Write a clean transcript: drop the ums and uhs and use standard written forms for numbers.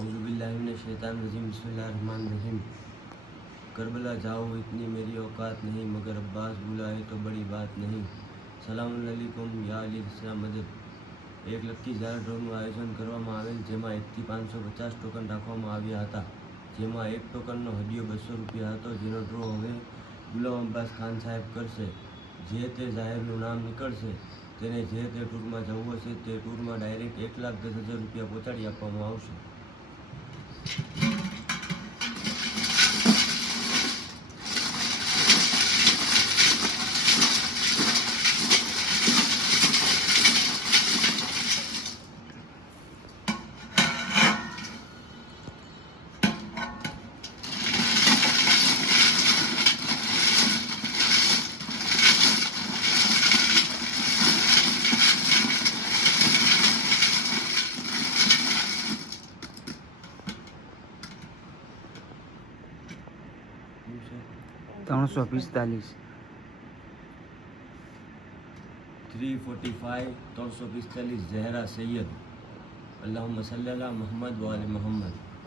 औज़ुबिल्लाहिमिनश्शैतानिर्रजीम बिस्मिल्लाहिर्रहमानिर्रहीम। करबला जाओ इतनी मेरी औकात नहीं, मगर अब्बास बुलाए तो बड़ी बात नहीं। સલામ અલૈકુમ યા અલી ઇસ્લામ મદદ। 1 લકી ઝાર ડ્રોનું આયોજન કરવામાં આવેલ, જેમાં 1 થી 550 ટોકન રાખવામાં આવ્યા હતા, જેમાં એક ટોકનનો હદિયો 200 રૂપિયા હતો, જેનો ડ્રો હવે ગુલામ અબ્બાસ ખાન સાહેબ કરશે। જે તે જાહેરનું નામ નીકળશે તેને જે તે ટૂરમાં જવું હશે તે ટૂરમાં ડાયરેક્ટ 1,10,000 રૂપિયા પહોંચાડી આપવામાં આવશે। ત્રણસો 345 345 345 ज़हरा सैयद। अल्लाहुम्मा सल्ली अला मोहम्मद व आले मोहम्मद।